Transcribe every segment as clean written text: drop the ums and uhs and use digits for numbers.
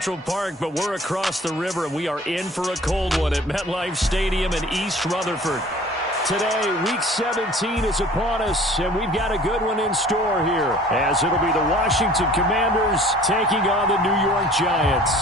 Central Park, but we're across the river, and we are in for a cold one at MetLife Stadium in East Rutherford. Today, Week 17 is upon us, and we've got a good one in store here, as it'll be the Washington Commanders taking on the New York Giants.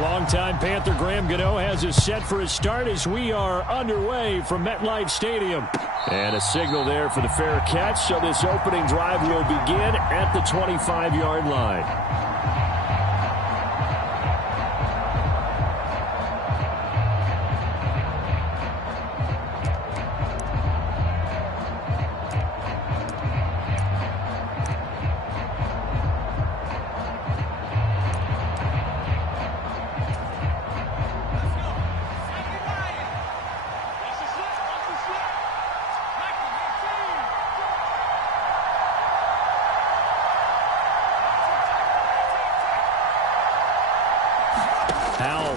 Longtime Panther Graham Gano has us set for his start as we are underway from MetLife Stadium. And a signal there for the fair catch, so this opening drive will begin at the 25-yard line.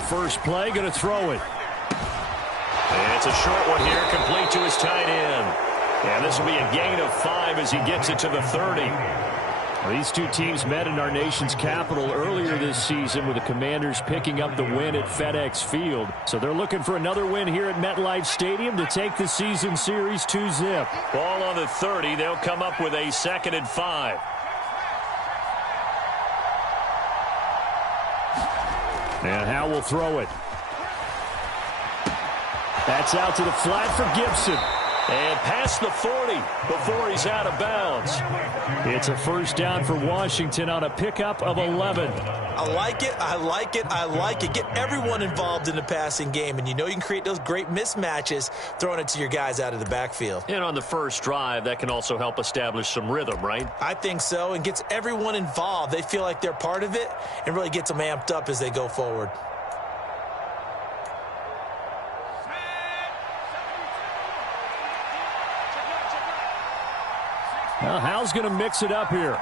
First play, going to throw it. And it's a short one here, complete to his tight end. And this will be a gain of 5 as he gets it to the 30. Well, these two teams met in our nation's capital earlier this season with the Commanders picking up the win at FedEx Field. So they're looking for another win here at MetLife Stadium to take the season series 2-zip. Ball on the 30. They'll come up with a 2nd and 5. And Howe will throw it. That's out to the flat for Gibson. And past the 40 before he's out of bounds. It's a first down for Washington on a pickup of 11. I like it, I like it, I like it. Get everyone involved in the passing game, and you know you can create those great mismatches throwing it to your guys out of the backfield. And on the first drive, that can also help establish some rhythm, right? I think so, and gets everyone involved. They feel like they're part of it and really gets them amped up as they go forward. Well, Howe's going to mix it up here.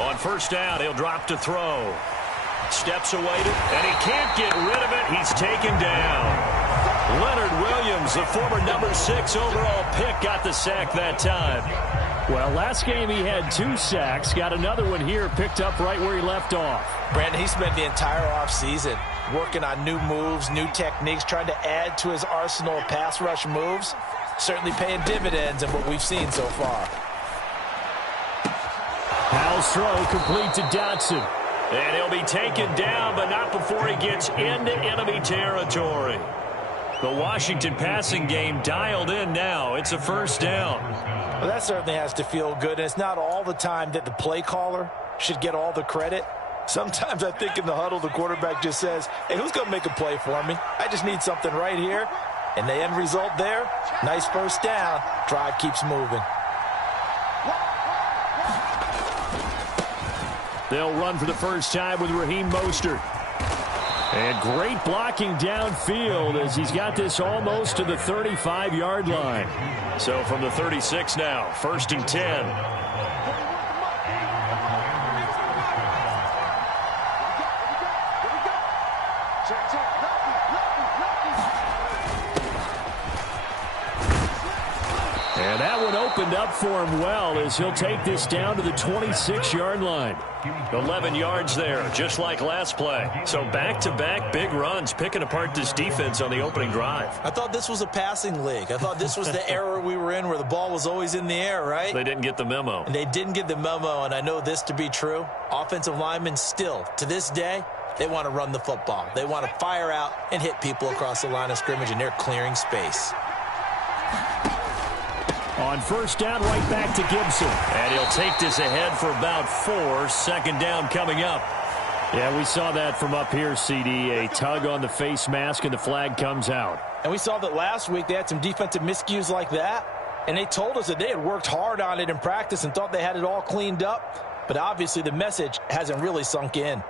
On first down, he'll drop to throw. Steps away, and he can't get rid of it. He's taken down. Leonard Williams, the former number 6 overall pick, got the sack that time. Well, last game he had 2 sacks. Got another one here, picked up right where he left off. Brandon, he spent the entire offseason working on new moves, new techniques, trying to add to his arsenal of pass rush moves. Certainly paying dividends in what we've seen so far. Howell's throw complete to Dotson. And he'll be taken down, but not before he gets into enemy territory. The Washington passing game dialed in now. It's a first down. Well, that certainly has to feel good, and it's not all the time that the play caller should get all the credit. Sometimes I think in the huddle, the quarterback just says, hey, who's going to make a play for me? I just need something right here. And the end result there, nice first down. Drive keeps moving. They'll run for the first time with Raheem Mostert. And great blocking downfield as he's got this almost to the 35-yard line. So from the 36 now, 1st and 10. And that one opened up for him well as he'll take this down to the 26-yard line. 11 yards there, just like last play. So back-to-back big runs, picking apart this defense on the opening drive. I thought this was a passing league. I thought this was the era we were in where the ball was always in the air, right? They didn't get the memo. And they didn't get the memo, and I know this to be true. Offensive linemen still, to this day, they want to run the football. They want to fire out and hit people across the line of scrimmage, and they're clearing space. On first down, right back to Gibson. And he'll take this ahead for about 4. 2nd down coming up. Yeah, we saw that from up here, CD. A tug on the face mask, and the flag comes out. And we saw that last week they had some defensive miscues like that. And they told us that they had worked hard on it in practice and thought they had it all cleaned up. But obviously the message hasn't really sunk in.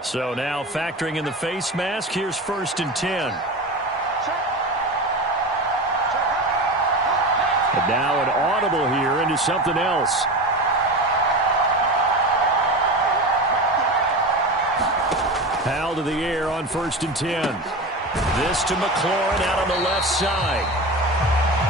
So now factoring in the face mask, here's 1st and 10. And now an audible here into something else. Powell to the air on 1st and 10. This to McLaurin out on the left side.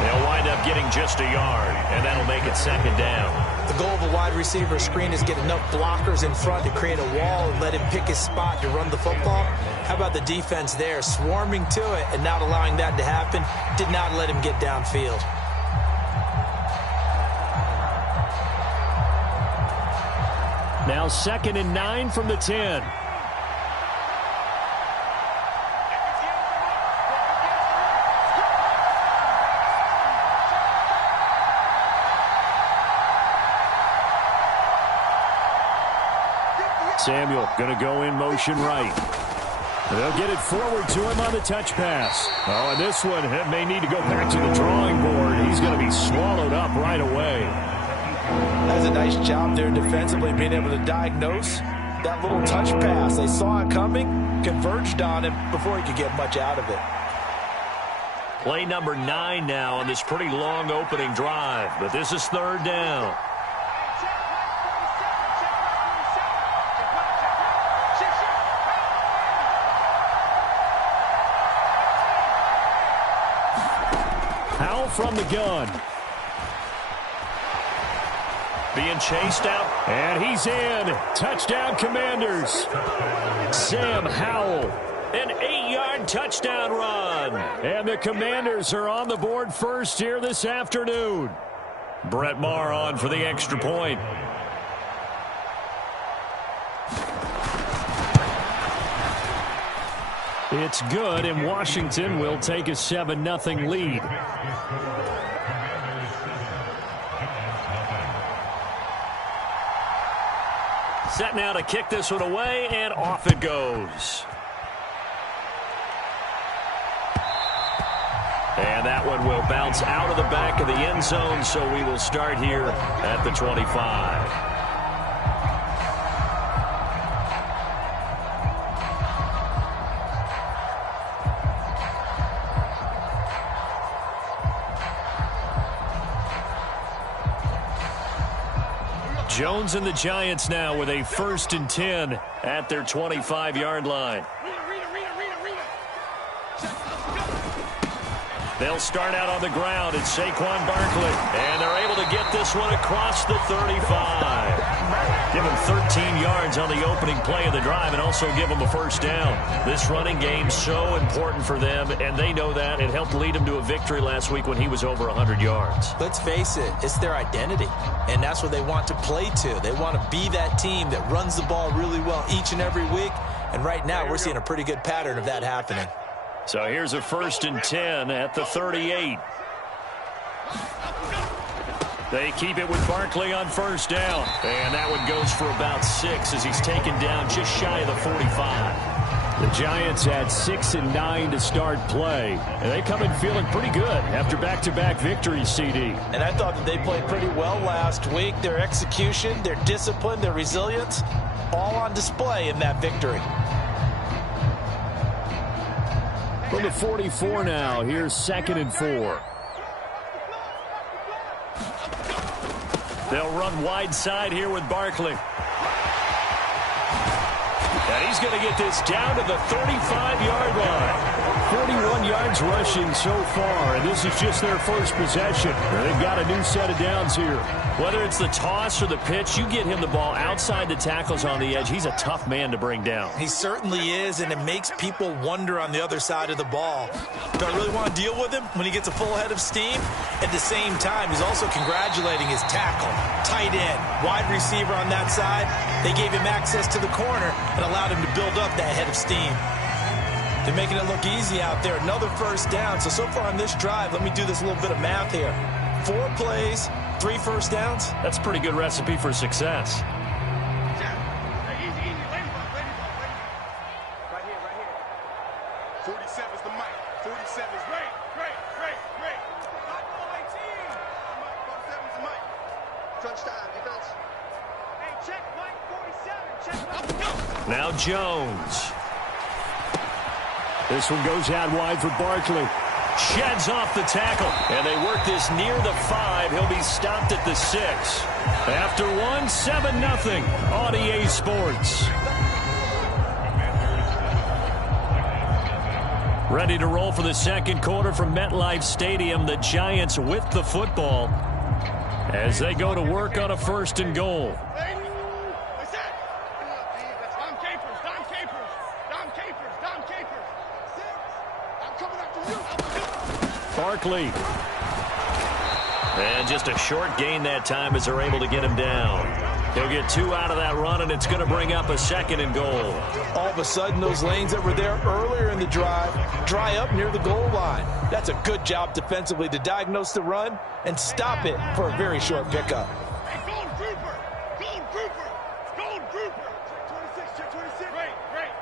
They'll wind up getting just a yard, and that'll make it 2nd down. The goal of a wide receiver screen is get enough blockers in front to create a wall and let him pick his spot to run the football. How about the defense there, swarming to it and not allowing that to happen? Did not let him get downfield. Now 2nd and 9 from the 10. Samuel going to go in motion right. They'll get it forward to him on the touch pass. Oh, and this one may need to go back to the drawing board. He's going to be swallowed up right away. That's a nice job there defensively, being able to diagnose that little touch pass. They saw it coming, converged on him before he could get much out of it. Play number 9 now on this pretty long opening drive, but this is 3rd down. From the gun. Being chased out. And he's in. Touchdown, Commanders. Sam Howell. An 8-yard touchdown run. And the Commanders are on the board first here this afternoon. Brett Maher on for the extra point. It's good, and Washington will take a 7-0 lead. Set now to kick this one away, and off it goes. And that one will bounce out of the back of the end zone, so we will start here at the 25. Jones and the Giants now with a 1st and 10 at their 25-yard line. They'll start out on the ground. It's Saquon Barkley. And they're able to get this one across the 35. Give him 13 yards on the opening play of the drive and also give him a 1st down. This running game so important for them, and they know that. It helped lead them to a victory last week when he was over 100 yards. Let's face it, it's their identity, and that's what they want to play to. They want to be that team that runs the ball really well each and every week, and right now we're seeing a pretty good pattern of that happening. So here's a 1st and 10 at the 38. They keep it with Barkley on 1st down. And that one goes for about 6 as he's taken down just shy of the 45. The Giants had 6 and 9 to start play. And they come in feeling pretty good after back-to-back victories, CD. And I thought that they played pretty well last week. Their execution, their discipline, their resilience, all on display in that victory. From the 44 now, here's 2nd and 4. They'll run wide side here with Barkley. And he's going to get this down to the 35-yard line. 41 yards rushing so far, and this is just their first possession. They've got a new set of downs here. Whether it's the toss or the pitch, you get him the ball outside the tackles on the edge. He's a tough man to bring down. He certainly is, and it makes people wonder on the other side of the ball. Do I really want to deal with him when he gets a full head of steam? At the same time, he's also congratulating his tackle, tight end, wide receiver on that side. They gave him access to the corner and allowed him to build up that head of steam. They're making it look easy out there. Another 1st down. So far on this drive, let me do this little bit of math here. 4 plays, 3 1st downs. That's a pretty good recipe for success. Now Jones. This one goes out wide for Barkley. Sheds off the tackle. And they work this near the 5. He'll be stopped at the 6. After one, 7-0 on EA Sports. Ready to roll for the second quarter from MetLife Stadium. The Giants with the football as they go to work on a 1st and goal. Barkley. And just a short gain that time as they're able to get him down. He'll get 2 out of that run, and it's going to bring up a 2nd and goal. All of a sudden, those lanes that were there earlier in the drive dry up near the goal line. That's a good job defensively to diagnose the run and stop it for a very short pickup. Hey, Golden Grouper! Golden Grouper! Golden Grouper! 26. Great.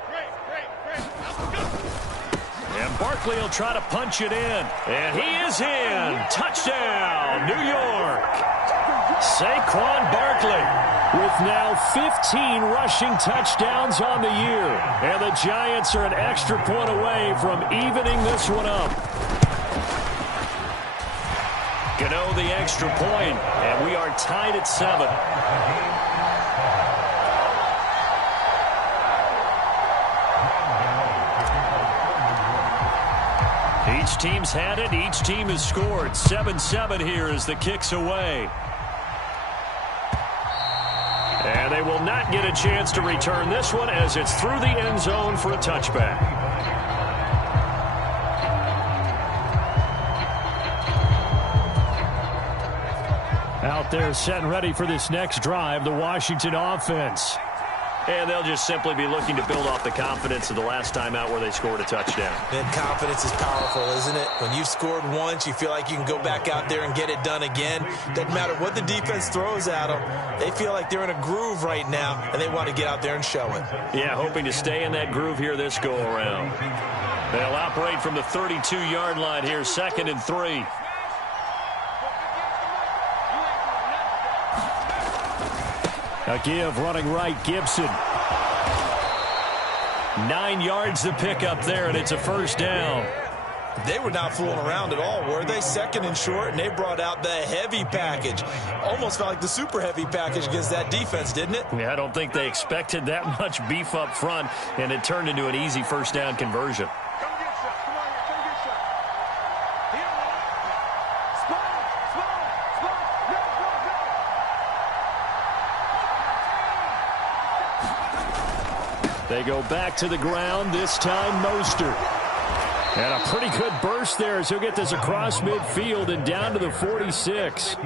And Barkley will try to punch it in. And he is in. Touchdown, New York. Saquon Barkley with now 15 rushing touchdowns on the year. And the Giants are an extra point away from evening this one up. Gano the extra point, and we are tied at 7. Each team's had it. Each team has scored. 7-7 here as the kick's away. And they will not get a chance to return this one as it's through the end zone for a touchback. Out there set and ready for this next drive, the Washington offense. And they'll just simply be looking to build off the confidence of the last time out where they scored a touchdown. And confidence is powerful, isn't it? When you've scored once, you feel like you can go back out there and get it done again. Doesn't matter what the defense throws at them. They feel like they're in a groove right now, and they want to get out there and show it. Yeah, hoping to stay in that groove here this go-around. They'll operate from the 32-yard line here, 2nd and 3. A give running right, Gibson. 9 yards to pick up there, and it's a 1st down. They were not fooling around at all, were they? 2nd and short, and they brought out the heavy package. Almost felt like the super heavy package against that defense, didn't it? Yeah, I don't think they expected that much beef up front, and it turned into an easy 1st down conversion. They go back to the ground, this time Mostert. And a pretty good burst there as he'll get this across midfield and down to the 46.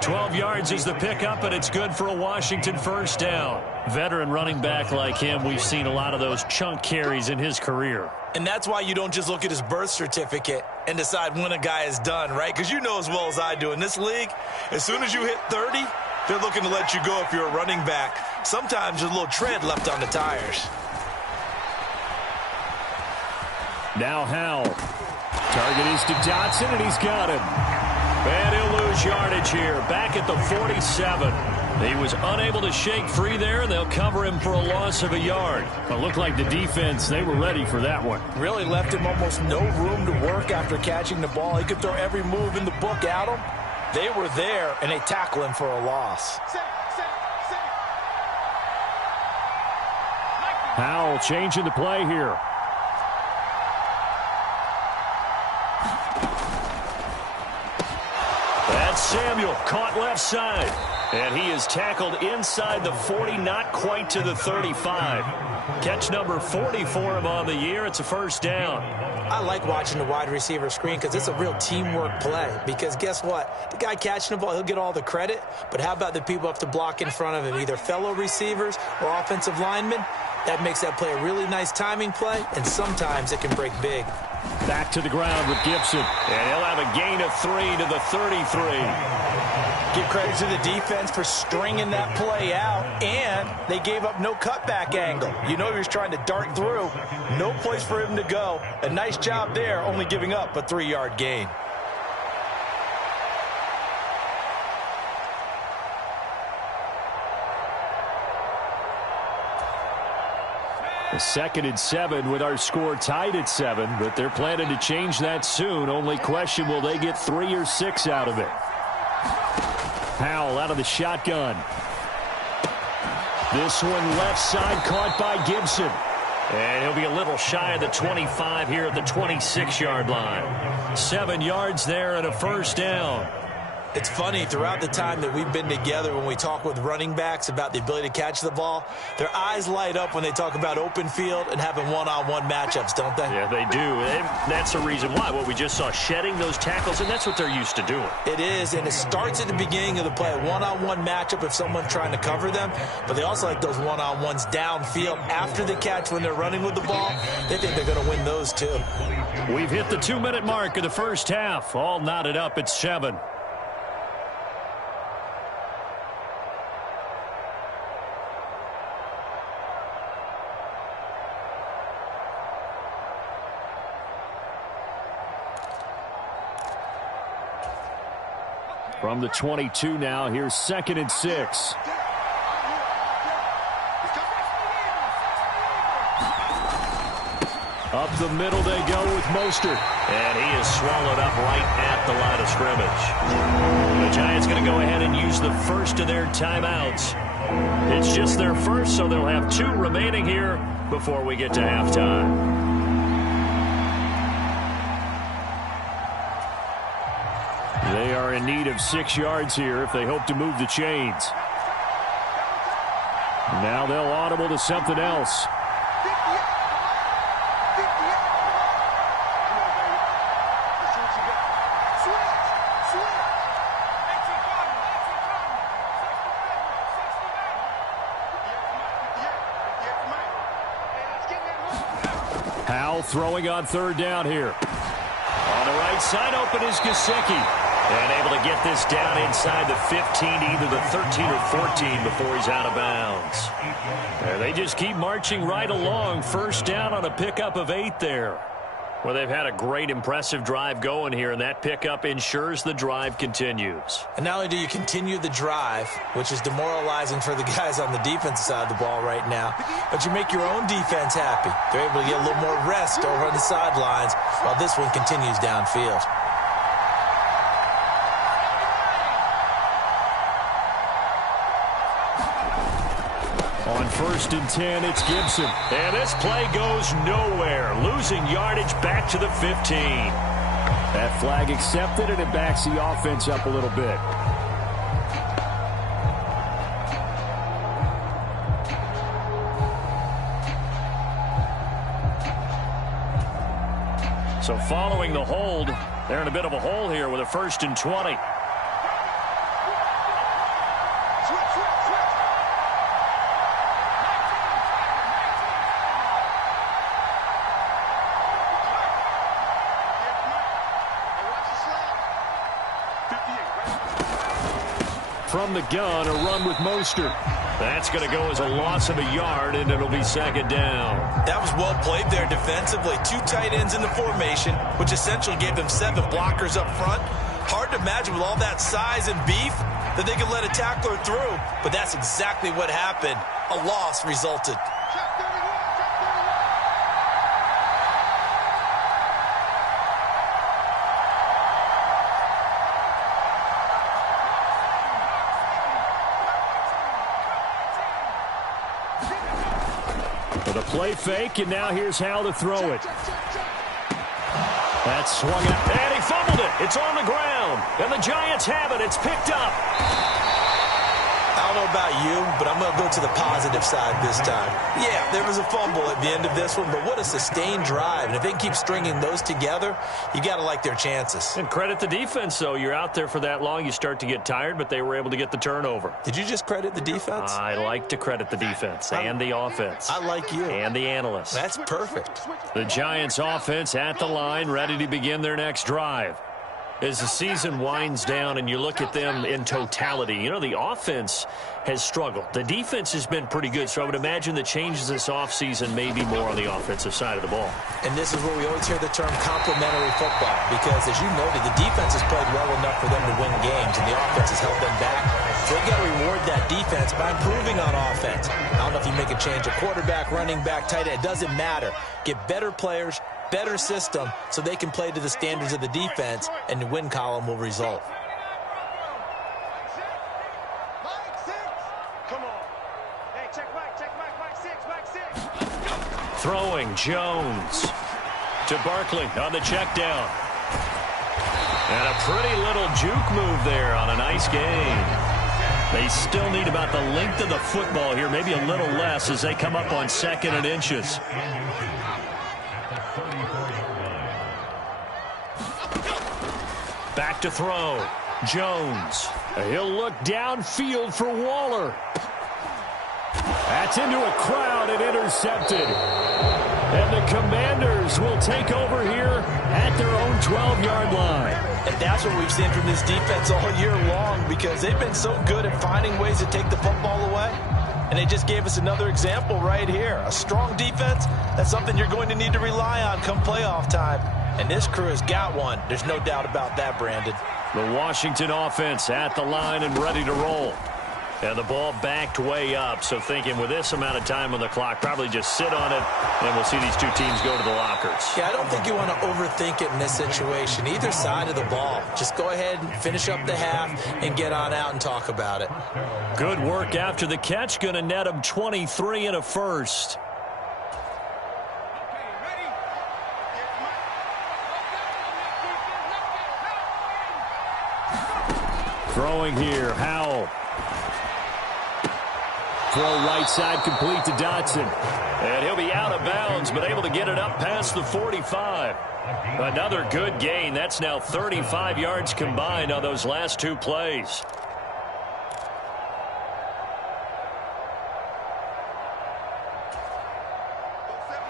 12 yards is the pickup, and it's good for a Washington 1st down. Veteran running back like him, we've seen a lot of those chunk carries in his career. And that's why you don't just look at his birth certificate and decide when a guy is done, right? Because you know as well as I do, in this league, as soon as you hit 30, they're looking to let you go if you're a running back. Sometimes there's a little tread left on the tires. Now Howell. Target is to Dotson, and he's got him. And he'll lose yardage here. Back at the 47. He was unable to shake free there, and they'll cover him for a loss of a yard. It looked like the defense, they were ready for that one. Really left him almost no room to work after catching the ball. He could throw every move in the book at him. They were there, and they tackle him for a loss. Howell changing the play here. That's Samuel, caught left side. And he is tackled inside the 40, not quite to the 35. Catch number 40 for him on the year. It's a 1st down. I like watching the wide receiver screen because it's a real teamwork play. Because guess what? The guy catching the ball, he'll get all the credit. But how about the people up to block in front of him, either fellow receivers or offensive linemen? That makes that play a really nice timing play, and sometimes it can break big. Back to the ground with Gibson. And he'll have a gain of 3 to the 33. Give credit to the defense for stringing that play out, and they gave up no cutback angle. You know he was trying to dart through. No place for him to go. A nice job there, only giving up a 3-yard gain. 2nd and 7 with our score tied at 7, but they're planning to change that soon. Only question, will they get 3 or 6 out of it? Howell out of the shotgun. This one left side caught by Gibson. And he'll be a little shy of the 25 here at the 26-yard line. 7 yards there and a first down. It's funny, throughout the time that we've been together, when we talk with running backs about the ability to catch the ball, their eyes light up when they talk about open field and having one-on-one matchups, don't they? Yeah, they do. And that's the reason why. What we just saw, shedding those tackles, and that's what they're used to doing. It is, and it starts at the beginning of the play. A one-on-one matchup if someone's trying to cover them, but they also like those one-on-ones downfield after the catch when they're running with the ball. They think they're going to win those, too. We've hit the 2-minute mark of the first half. All knotted up at 7. From the 22 now, here's 2nd and 6. Up the middle they go with Mostert. And he is swallowed up right at the line of scrimmage. The Giants going to go ahead and use the first of their timeouts. It's just their first, so they'll have 2 remaining here before we get to halftime. They are in need of 6 yards here if they hope to move the chains. Now they'll audible to something else. Howell throwing on 3rd down here. On the right side, open is Gesicki. And able to get this down inside the 15, either the 13 or 14 before he's out of bounds. And they just keep marching right along. First down on a pickup of 8 there. Well, they've had a great, impressive drive going here, and that pickup ensures the drive continues. And not only do you continue the drive, which is demoralizing for the guys on the defensive side of the ball right now, but you make your own defense happy. They're able to get a little more rest over on the sidelines while this one continues downfield. On 1st and 10, it's Gibson. And this play goes nowhere. Losing yardage back to the 15. That flag accepted, and it backs the offense up a little bit. So following the hold, they're in a bit of a hole here with a 1st and 20. From the gun, a run with Mostert. That's going to go as a loss of a yard, and it'll be 2nd down. That was well played there defensively. 2 tight ends in the formation, which essentially gave them 7 blockers up front. Hard to imagine with all that size and beef that they could let a tackler through, but that's exactly what happened. A loss resulted. The play fake, and now here's Howell to throw it. That's swung out, and he fumbled it. It's on the ground, and the Giants have it. It's picked up. I don't know about you, but I'm going to go to the positive side this time. Yeah, there was a fumble at the end of this one, but what a sustained drive. And if they can keep stringing those together, you got to like their chances. And credit the defense, though. You're out there for that long, you start to get tired, but they were able to get the turnover. Did you just credit the defense? I like to credit the defense and the offense. I like you. And the analysts. That's perfect. The Giants offense at the line, ready to begin their next drive. As the season winds down and you look at them in totality, you know, the offense has struggled. The defense has been pretty good, so I would imagine the changes this offseason may be more on the offensive side of the ball. And this is where we always hear the term complementary football, because as you noted, the defense has played well enough for them to win games, and the offense has held them back. So they've got to reward that defense by improving on offense. I don't know if you make a change of quarterback, running back, tight end. It doesn't matter. Get better players, better system, so they can play to the standards of the defense, and the win column will result. Throwing, Jones to Barkley on the check down. And a pretty little juke move there on a nice gain. They still need about the length of the football here, maybe a little less as they come up on 2nd and inches. Back to throw. Jones. He'll look downfield for Waller. That's into a crowd and intercepted. And the Commanders will take over here at their own 12-yard line. And that's what we've seen from this defense all year long, because they've been so good at finding ways to take the football away. And they just gave us another example right here. A strong defense, that's something you're going to need to rely on come playoff time. And this crew has got one. There's no doubt about that, Brandon. The Washington offense at the line and ready to roll. And the ball backed way up, so thinking with this amount of time on the clock, probably just sit on it, and we'll see these two teams go to the lockers. Yeah, I don't think you want to overthink it in this situation. Either side of the ball. Just go ahead and finish up the half and get on out and talk about it. Good work after the catch. Going to net him 23 and a first. Throwing here, Howell. Throw right side complete to Dotson. And he'll be out of bounds, but able to get it up past the 45. Another good gain. That's now 35 yards combined on those last two plays.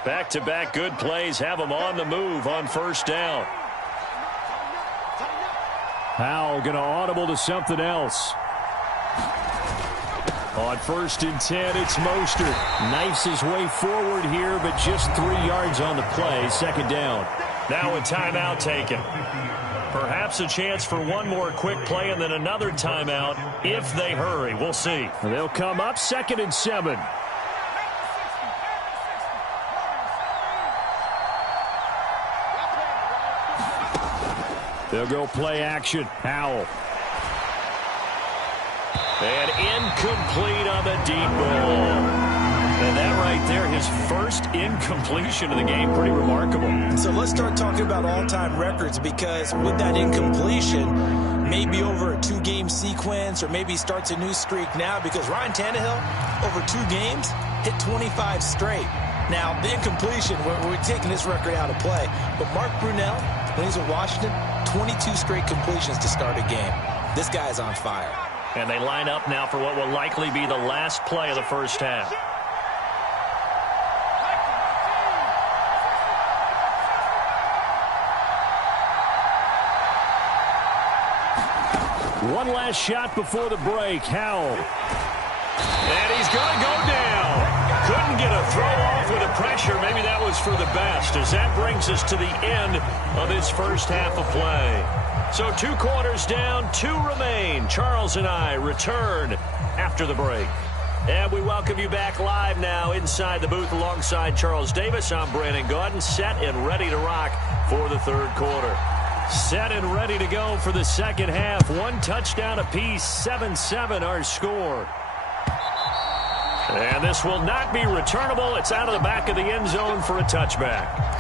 Back-to-back good plays have them on the move on first down. Howell going to audible to something else. On 1st and 10, it's Mostert. Knifes his way forward here, but just 3 yards on the play. 2nd down. Now a timeout taken. Perhaps a chance for one more quick play and then another timeout if they hurry. We'll see. They'll come up 2nd and 7. They'll go play action. Howell. And incomplete on the deep ball. And that right there, his first incompletion of the game, pretty remarkable. So let's start talking about all-time records, because with that incompletion, maybe over a 2-game sequence, or maybe starts a new streak now, because Ryan Tannehill, over 2 games, hit 25 straight. Now, the incompletion, we're taking this record out of play. But Mark Brunell, when he's with Washington, 22 straight completions to start a game. This guy's on fire. And they line up now for what will likely be the last play of the first half. One last shot before the break. Howell. And he's going to go down. Couldn't get a throw off with the pressure. Maybe that was for the best, as that brings us to the end of this first half of play. So 2 quarters down, 2 remain. Charles and I return after the break. And we welcome you back live now inside the booth alongside Charles Davis. I'm Brandon Gaudin, set and ready to rock for the 3rd quarter. Set and ready to go for the 2nd half. 1 touchdown apiece, 7-7 our score. And this will not be returnable. It's out of the back of the end zone for a touchback.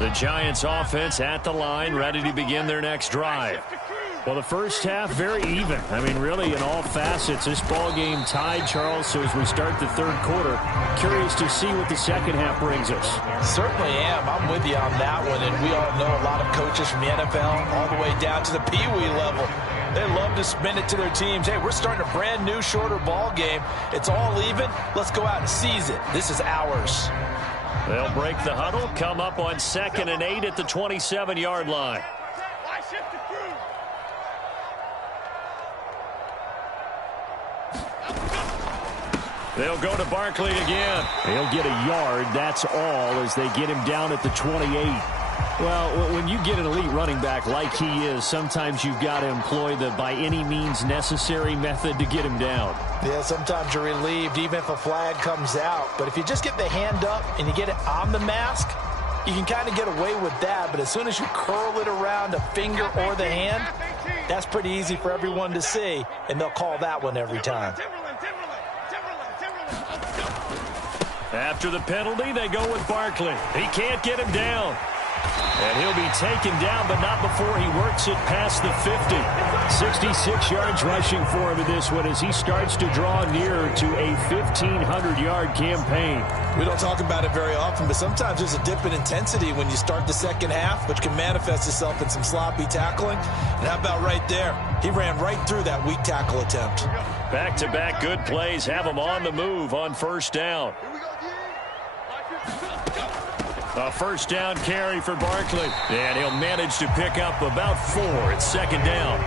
The Giants offense at the line, ready to begin their next drive. Well, the first half, very even. I mean, really, in all facets, this ball game tied, Charles. So as we start the third quarter, curious to see what the second half brings us. Certainly am. I'm with you on that one. And we all know a lot of coaches from the NFL all the way down to the Pee Wee level. They love to spin it to their teams. Hey, we're starting a brand new, shorter ball game. It's all even. Let's go out and seize it. This is ours. They'll break the huddle, come up on 2nd and 8 at the 27-yard line. They'll go to Barkley again. He'll get a yard, that's all, as they get him down at the 28. Well, when you get an elite running back like he is, sometimes you've got to employ the by any means necessary method to get him down. Yeah, sometimes you're relieved even if a flag comes out. But if you just get the hand up and you get it on the mask, you can kind of get away with that. But as soon as you curl it around a finger or the hand, that's pretty easy for everyone to see, and they'll call that one every time. After the penalty, they go with Barkley. He can't get him down. And he'll be taken down, but not before he works it past the 50. 66 yards rushing for him in this one as he starts to draw nearer to a 1,500-yard campaign. We don't talk about it very often, but sometimes there's a dip in intensity when you start the second half, which can manifest itself in some sloppy tackling. And how about right there? He ran right through that weak tackle attempt. Back-to-back good plays have him on the move on first down. A first down carry for Barkley. And he'll manage to pick up about 4 at 2nd down.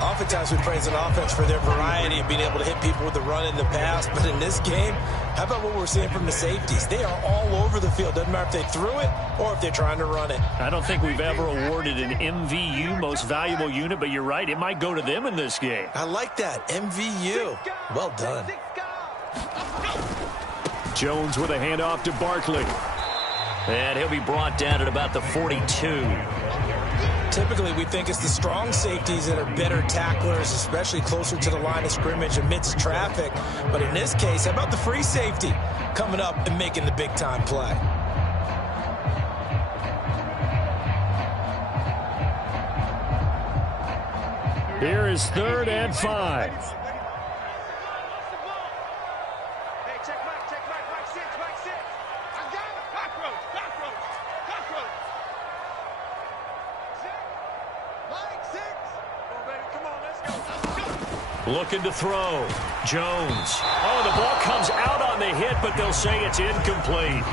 Oftentimes we praise an offense for their variety of being able to hit people with the run in the pass. But in this game, how about what we're seeing from the safeties? They are all over the field. Doesn't matter if they threw it or if they're trying to run it. I don't think we've ever awarded an MVU, most valuable unit, but you're right. It might go to them in this game. I like that. MVU. Well done. Jones with a handoff to Barkley. And he'll be brought down at about the 42. Typically, we think it's the strong safeties that are better tacklers, especially closer to the line of scrimmage amidst traffic. But in this case, how about the free safety coming up and making the big-time play? Here is 3rd and 5. Looking to throw. Jones. Oh, the ball comes out on the hit, but they'll say it's incomplete.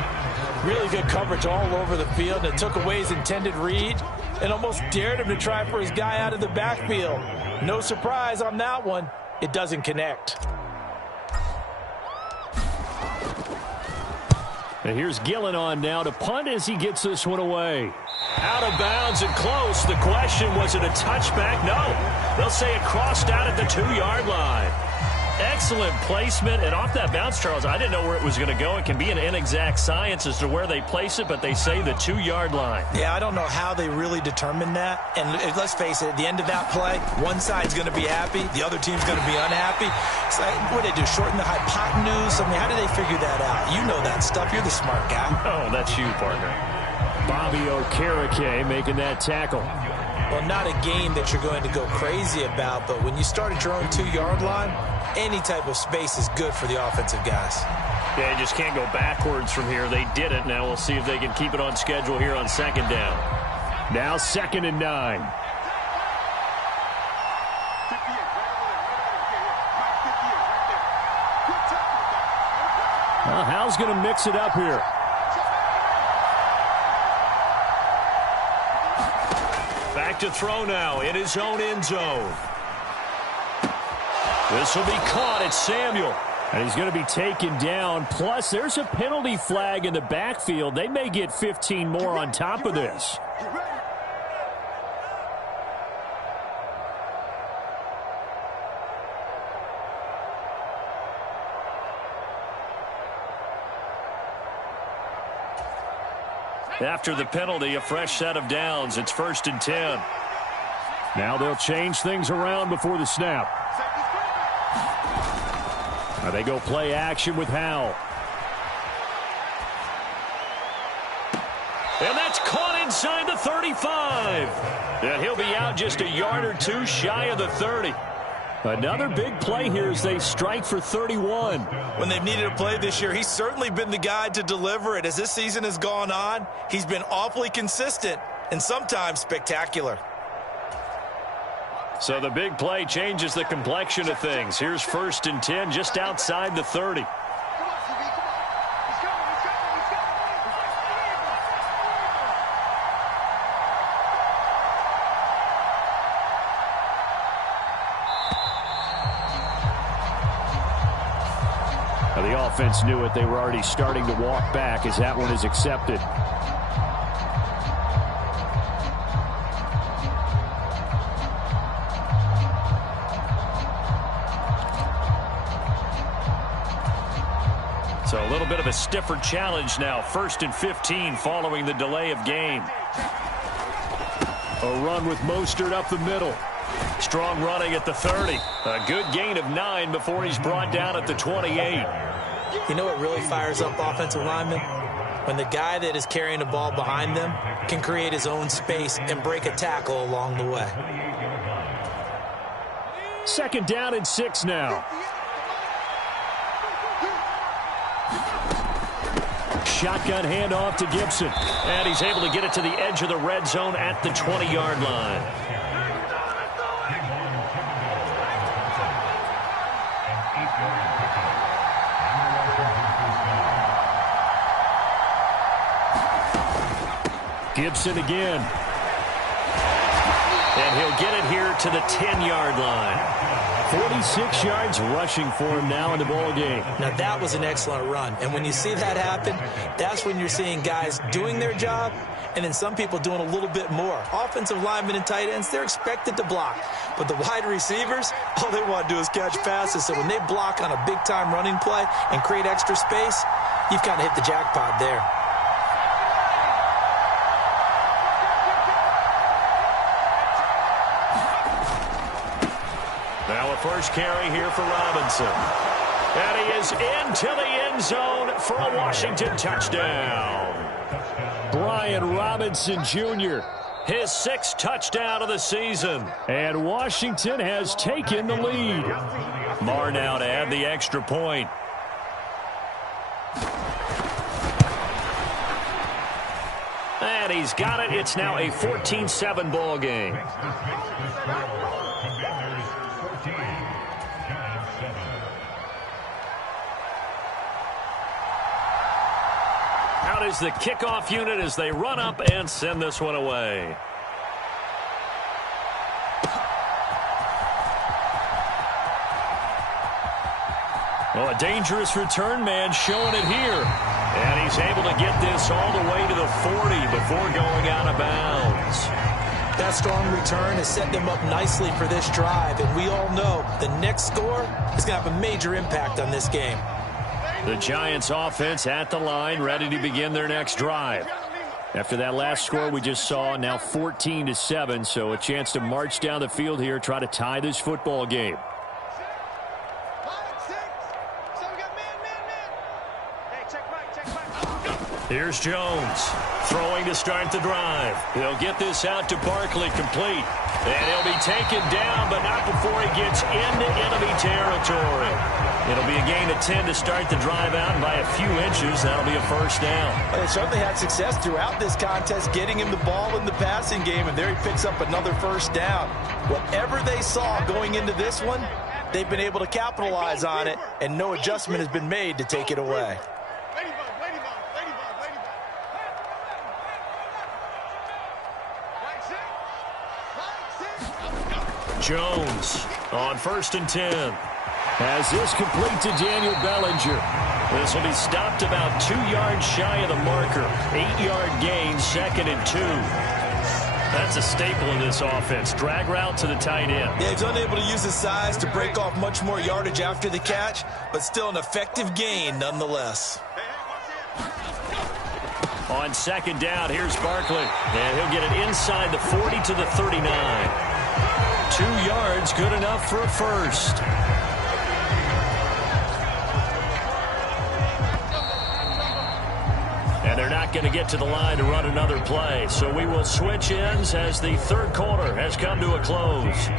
Really good coverage all over the field. It took away his intended read and almost dared him to try for his guy out of the backfield. No surprise on that one. It doesn't connect. And here's Gillen on now to punt as he gets this one away. Out of bounds and close. The question, was it a touchback? No. They'll say it crossed out at the 2-yard line. Excellent placement. And off that bounce, Charles, I didn't know where it was going to go. It can be an inexact science as to where they place it, but they say the 2-yard line. Yeah, I don't know how they really determined that. And let's face it, at the end of that play, one side's going to be happy, the other team's going to be unhappy. It's like, what do they do, shorten the hypotenuse? I mean, how do they figure that out? You know that stuff. You're the smart guy. Oh, that's you, partner. Bobby Okereke making that tackle. Well, not a game that you're going to go crazy about, but when you start at your own 2-yard line, any type of space is good for the offensive guys. Yeah, you just can't go backwards from here. They did it. Now we'll see if they can keep it on schedule here on 2nd down. Now 2nd and 9. Well, Hal's going to mix it up here. Back to throw now in his own end zone. This will be caught. It's Samuel. And he's going to be taken down. Plus, there's a penalty flag in the backfield. They may get 15 more on top of this. After the penalty, a fresh set of downs. It's 1st and 10. Now they'll change things around before the snap. Now they go play action with Howell. And that's caught inside the 35. And he'll be out just a yard or two shy of the 30. Another big play here as they strike for 31. When they've needed a play this year, he's certainly been the guy to deliver it. As this season has gone on, he's been awfully consistent and sometimes spectacular. So the big play changes the complexion of things. Here's 1st and 10 just outside the 30. The offense knew it. They were already starting to walk back as that one is accepted. So a little bit of a stiffer challenge now. 1st and 15 following the delay of game. A run with Mostert up the middle. Strong running at the 30. A good gain of 9 before he's brought down at the 28. You know what really fires up offensive linemen? When the guy that is carrying the ball behind them can create his own space and break a tackle along the way. 2nd down and 6 now. Shotgun handoff to Gibson. And he's able to get it to the edge of the red zone at the 20-yard line. Gibson again. And he'll get it here to the 10-yard line. 46 yards rushing for him now in the ball game. Now that was an excellent run. And when you see that happen, that's when you're seeing guys doing their job and then some people doing a little bit more. Offensive linemen and tight ends, they're expected to block. But the wide receivers, all they want to do is catch passes. So when they block on a big-time running play and create extra space, you've kind of hit the jackpot there. Now a first carry here for Robinson. And he is into the end zone for a Washington touchdown. Brian Robinson Jr., his 6th touchdown of the season. And Washington has taken the lead. Marr now to add the extra point. And he's got it. It's now a 14-7 ball game. Out is the kickoff unit as they run up and send this one away. Well, a dangerous return man showing it here. And he's able to get this all the way to the 40 before going out of bounds. That strong return has set them up nicely for this drive. And we all know the next score is going to have a major impact on this game. The Giants offense at the line, ready to begin their next drive. After that last score we just saw, now 14-7, so a chance to march down the field here, try to tie this football game. Here's Jones, throwing to start the drive. He'll get this out to Barkley, complete. And he'll be taken down, but not before he gets into enemy territory. It'll be a gain of 10 to start the drive out, and by a few inches, that'll be a first down. Well, they certainly had success throughout this contest, getting him the ball in the passing game, and there he picks up another first down. Whatever they saw going into this one, they've been able to capitalize on it, and no adjustment has been made to take it away. Jones on 1st and 10. Has this complete to Daniel Bellinger. This will be stopped about 2 yards shy of the marker. 8-yard gain, 2nd and 2. That's a staple of this offense. Drag route to the tight end. Yeah, he's unable to use his size to break off much more yardage after the catch, but still an effective gain nonetheless. On 2nd down, here's Barkley. And he'll get it inside the 40 to the 39. 2 yards, good enough for a first. And And they're not going to get to the line to run another play. So we will switch ends as the third quarter has come to a close.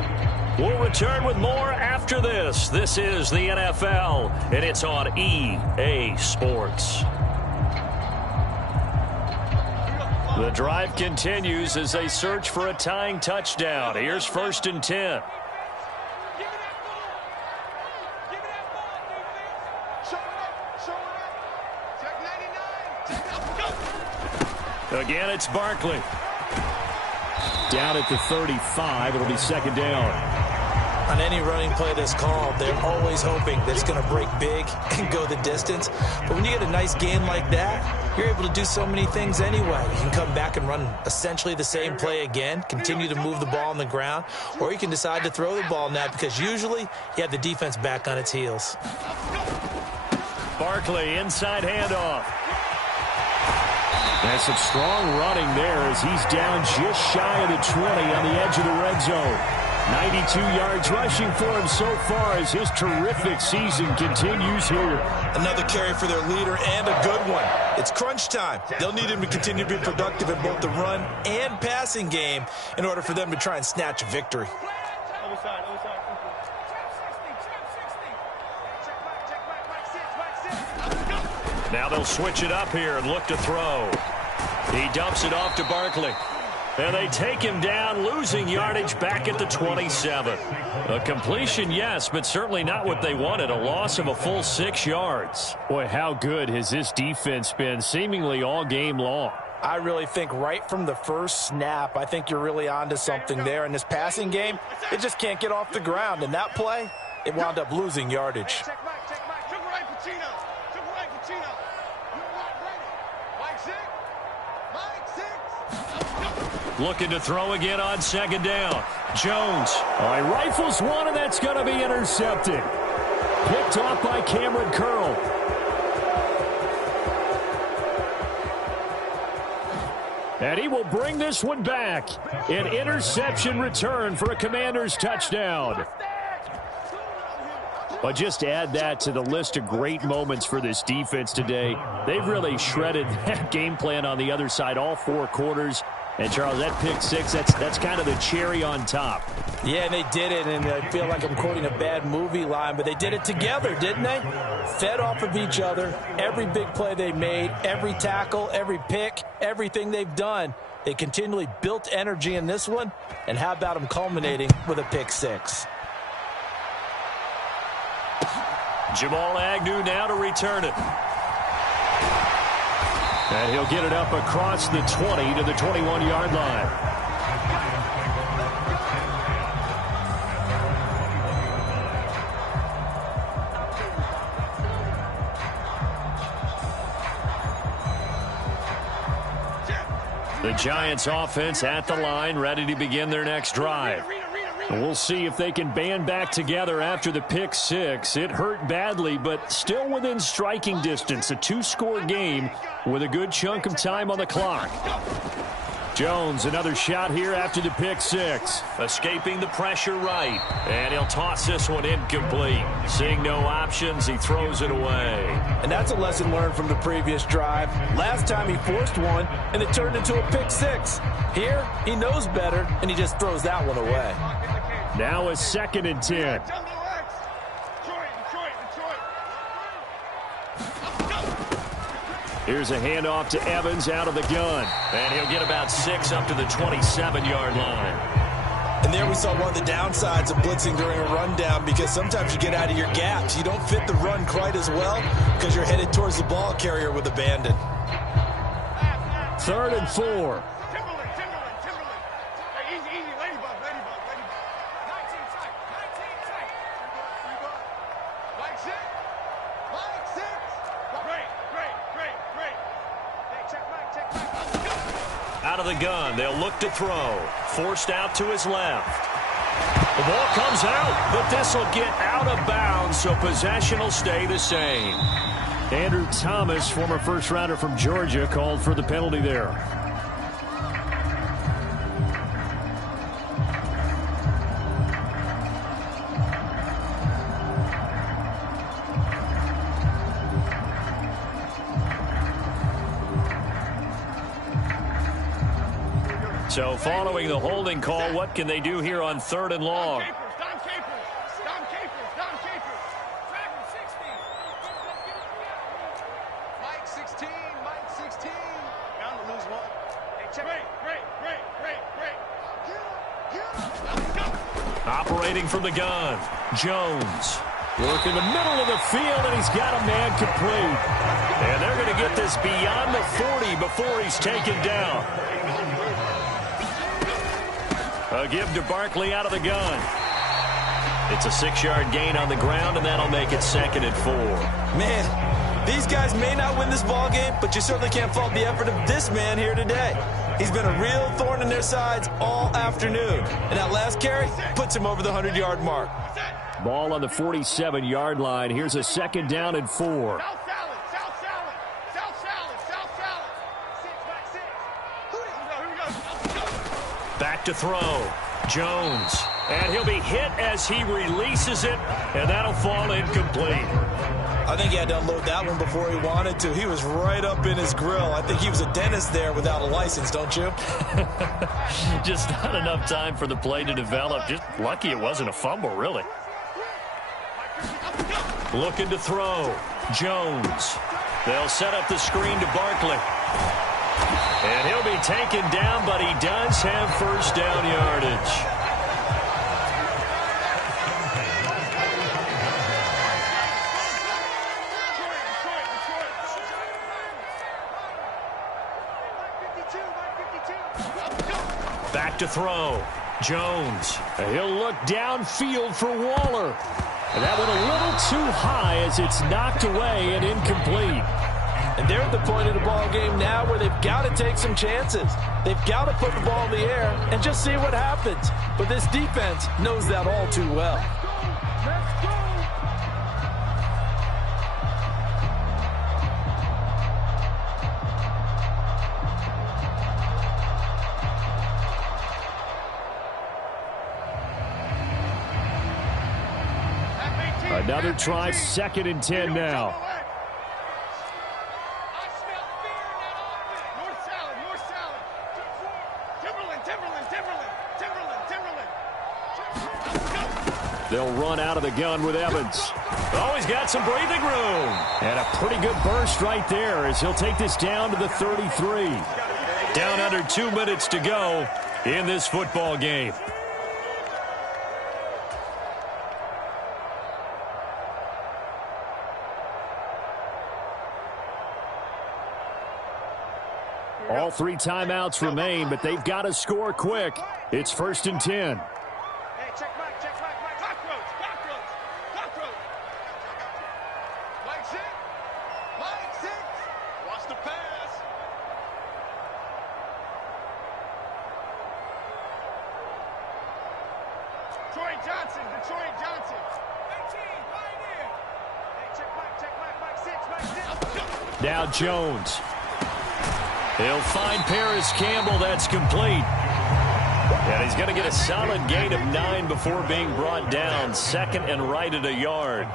We'll return with more after this. This is the NFL, and it's on EA Sports. The drive continues as they search for a tying touchdown. Here's 1st and 10. Again, it's Barkley. Down at the 35, it'll be 2nd down. On any running play that's called, they're always hoping that it's going to break big and go the distance. But when you get a nice game like that, you're able to do so many things anyway. You can come back and run essentially the same play again, continue to move the ball on the ground, or you can decide to throw the ball now because usually you have the defense back on its heels. Barkley, inside handoff. And some strong running there as he's down just shy of the 20 on the edge of the red zone. 92 yards rushing for him so far as his terrific season continues here. Another carry for their leader and a good one. It's crunch time. They'll need him to continue to be productive in both the run and passing game in order for them to try and snatch a victory. Now they'll switch it up here and look to throw. He dumps it off to Barkley. And they take him down, losing yardage back at the 27. A completion, yes, but certainly not what they wanted. A loss of a full 6 yards. Boy, how good has this defense been seemingly all game long? I really think right from the first snap, I think you're really onto something there. In this passing game, it just can't get off the ground. And that play, it wound up losing yardage. Looking to throw again on 2nd down. Jones. All right, rifles one, and that's going to be intercepted. Picked off by Cameron Curl. And he will bring this one back. An interception return for a Commanders touchdown. But just add that to the list of great moments for this defense today. They've really shredded that game plan on the other side all 4 quarters. And, Charles, that pick 6, that's kind of the cherry on top. Yeah, they did it, and I feel like I'm quoting a bad movie line, but they did it together, didn't they? Fed off of each other. Every big play they made, every tackle, every pick, everything they've done. They continually built energy in this one, and how about them culminating with a pick 6? Jamal Agnew now to return it. And he'll get it up across the 20 to the 21-yard line. The Giants offense at the line, ready to begin their next drive. And we'll see if they can band back together after the pick 6. It hurt badly, but still within striking distance. A 2-score game with a good chunk of time on the clock. Jones, another shot here after the pick 6. Escaping the pressure right. And he'll toss this one incomplete. Seeing no options, he throws it away. And that's a lesson learned from the previous drive. Last time he forced one, and it turned into a pick 6. Here, he knows better, and he just throws that one away. Now a 2nd and 10. Here's a handoff to Evans out of the gun. And he'll get about 6 up to the 27-yard line. And there we saw one of the downsides of blitzing during a rundown, because sometimes you get out of your gaps. You don't fit the run quite as well because you're headed towards the ball carrier with abandon. 3rd and 4. Out of the gun, they'll look to throw. Forced out to his left. The ball comes out, but this will get out of bounds, so possession will stay the same. Andrew Thomas, former first-rounder from Georgia, called for the penalty there. So following the holding call, what can they do here on 3rd and long? Dom Capers. Tracker 60. Mike 16. Bound to lose one. Hey, check. Great. Operating from the gun, Jones. Work in the middle of the field, and he's got a man complete. And they're going to get this beyond the 40 before he's taken down. A give to Barkley out of the gun. It's a 6-yard gain on the ground, and that'll make it 2nd and 4. Man, these guys may not win this ball game, but you certainly can't fault the effort of this man here today. He's been a real thorn in their sides all afternoon. And that last carry puts him over the 100-yard mark. Ball on the 47-yard line. Here's a 2nd down and 4. South salad. Here we go. Back to throw, Jones. And he'll be hit as he releases it, and that'll fall incomplete. I think he had to unload that one before he wanted to. He was right up in his grill. I think he was a dentist there without a license, don't you? Just not enough time for the play to develop. Just lucky it wasn't a fumble, really. Looking to throw, Jones. They'll set up the screen to Barkley. And he'll be taken down, but he does have 1st down yardage. Back to throw, Jones. He'll look downfield for Waller. And that one a little too high as it's knocked away and incomplete. And they're at the point of the ball game now where they've got to take some chances. They've got to put the ball in the air and just see what happens. But this defense knows that all too well. Let's go. Another try, 2nd and 10 now. North salad. Timberland. They'll run out of the gun with Evans. Oh, he's got some breathing room. And a pretty good burst right there as he'll take this down to the 33. Down under 2 minutes to go in this football game. All 3 timeouts remain, but they've got to score quick. It's 1st and 10. Hey, check Mike. Cockroach. Mike 6. Watch the pass. Detroit Johnson. 18, Pioneer. Hey, check Mike. Mike 6. Now Jones. He'll find Paris Campbell. That's complete. And he's going to get a solid gain of 9 before being brought down. 2nd and right at a yard.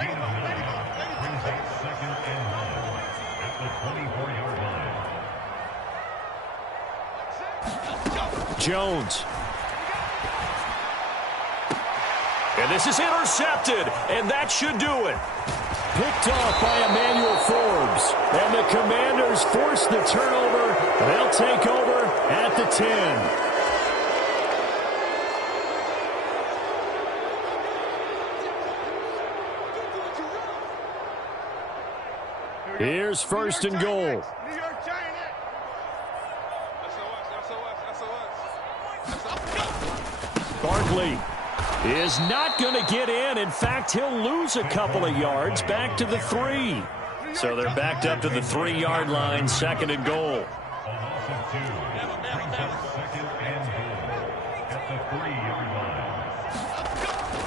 Jones. And this is intercepted, and that should do it. Picked off by Emmanuel Forbes. And the Commanders force the turnover. They'll take over at the 10. Here's 1st and goal. New York Giants. Barkley is not going to get in. In fact, he'll lose a couple of yards back to the 3. So they're backed up to the 3-yard line, 2nd and goal.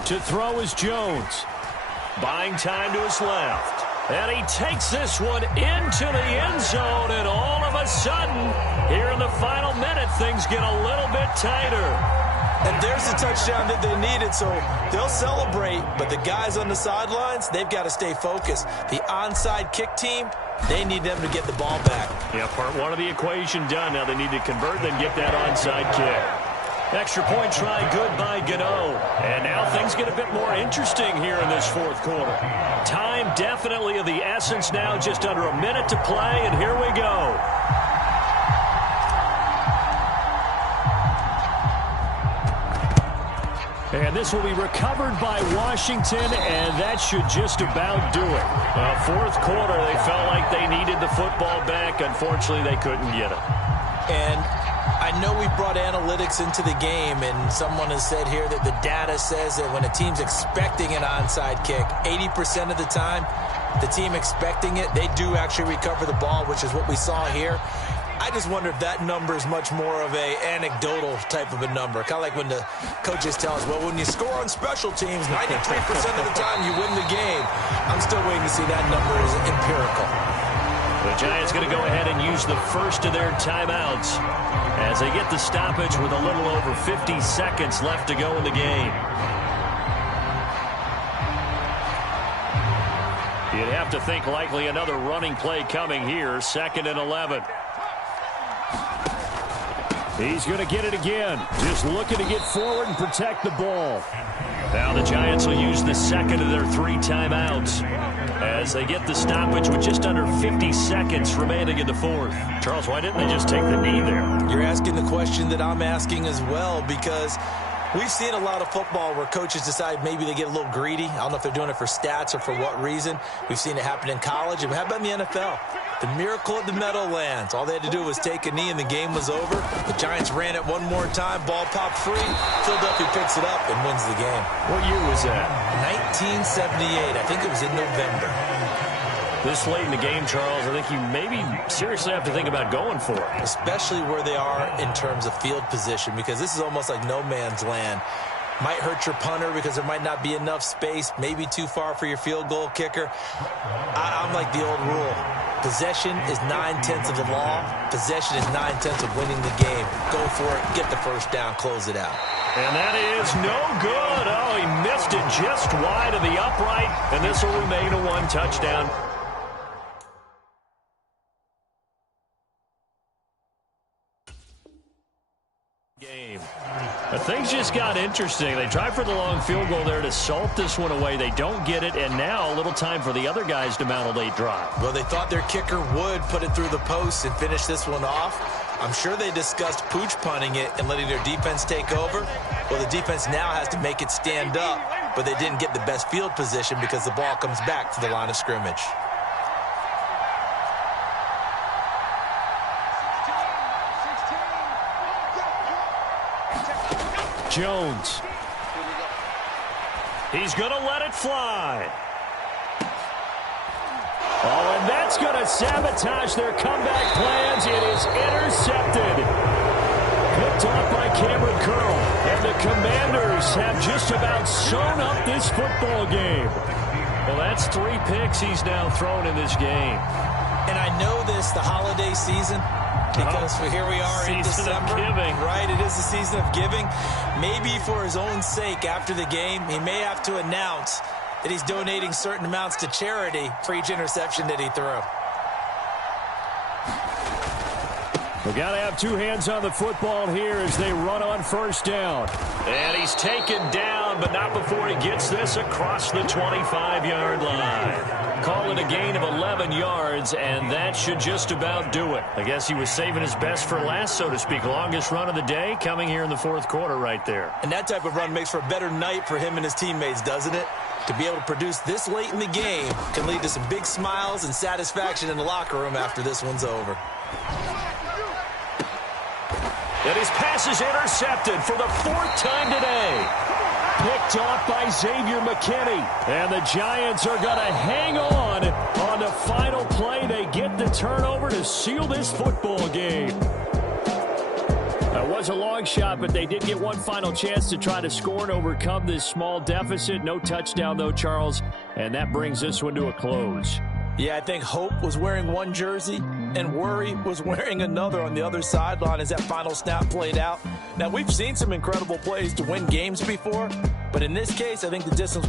To throw is Jones. Buying time to his left. And he takes this one into the end zone, and all of a sudden, here in the final minute, things get a little bit tighter. And there's the touchdown that they needed, so they'll celebrate. But the guys on the sidelines, they've got to stay focused. The onside kick team, they need them to get the ball back. Yeah, part one of the equation done. Now they need to convert, then get that onside kick. Extra point try good by Gano. And now things get a bit more interesting here in this fourth quarter. Time definitely of the essence now, just under a minute to play, and here we go. And this will be recovered by Washington, and that should just about do it. Fourth quarter, they felt like they needed the football back. Unfortunately, they couldn't get it. And I know we brought analytics into the game, and someone has said here that the data says that when a team's expecting an onside kick, 80% of the time, the team expecting it, they do actually recover the ball, which is what we saw here. I just wonder if that number is much more of a anecdotal type of a number. Kind of like when the coaches tell us, well, when you score on special teams, 93% of the time you win the game. I'm still waiting to see that number is empirical. The Giants going to go ahead and use the first of their timeouts as they get the stoppage with a little over 50 seconds left to go in the game. You'd have to think likely another running play coming here, 2nd and 11. He's going to get it again. Just looking to get forward and protect the ball. Now the Giants will use the second of their 3 timeouts as they get the stoppage with just under 50 seconds remaining in the fourth. Charles, why didn't they just take the knee there? You're asking the question that I'm asking as well, because we've seen a lot of football where coaches decide maybe they get a little greedy. I don't know if they're doing it for stats or for what reason. We've seen it happen in college. And how about in the NFL? The miracle at the Meadowlands. All they had to do was take a knee and the game was over. The Giants ran it one more time. Ball popped free. Philadelphia picks it up and wins the game. What year was that? 1978. I think it was in November. This late in the game, Charles, I think you maybe seriously have to think about going for it. Especially where they are in terms of field position, because this is almost like no man's land. Might hurt your punter because there might not be enough space, maybe too far for your field goal kicker. I'm like the old rule. Possession is 9/10 of the law. Possession is 9/10 of winning the game. Go for it, get the first down, close it out. And that is no good. Oh, he missed it just wide of the upright, and this will remain a 1 touchdown. Game. But things just got interesting. They tried for the long field goal there to salt this one away. They don't get it, and now a little time for the other guys to mount a late drive. Well, they thought their kicker would put it through the post and finish this one off. I'm sure they discussed pooch punting it and letting their defense take over. Well, the defense now has to make it stand up, but they didn't get the best field position because the ball comes back to the line of scrimmage. Jones. He's going to let it fly. Oh, and that's going to sabotage their comeback plans. It is intercepted. Picked off by Cameron Curl. And the Commanders have just about sewn up this football game. Well, that's 3 picks he's now thrown in this game. And I know this, the holiday season, because here we are in December. Season of giving. Right, it is the season of giving. Maybe for his own sake after the game, he may have to announce that he's donating certain amounts to charity for each interception that he threw. We got to have 2 hands on the football here as they run on first down. And he's taken down, but not before he gets this across the 25-yard line. Call it a gain of 11 yards, and that should just about do it. I guess he was saving his best for last, so to speak. Longest run of the day coming here in the fourth quarter right there. And that type of run makes for a better night for him and his teammates, doesn't it? To be able to produce this late in the game can lead to some big smiles and satisfaction in the locker room after this one's over. And his pass is intercepted for the 4th time today. Picked off by Xavier McKinney. And the Giants are going to hang on the final play. They get the turnover to seal this football game. That was a long shot, but they did get one final chance to try to score and overcome this small deficit. No touchdown, though, Charles. And that brings this one to a close. Yeah, I think Hope was wearing one jersey, and Worry was wearing another on the other sideline as that final snap played out. Now, we've seen some incredible plays to win games before, but in this case, I think the distance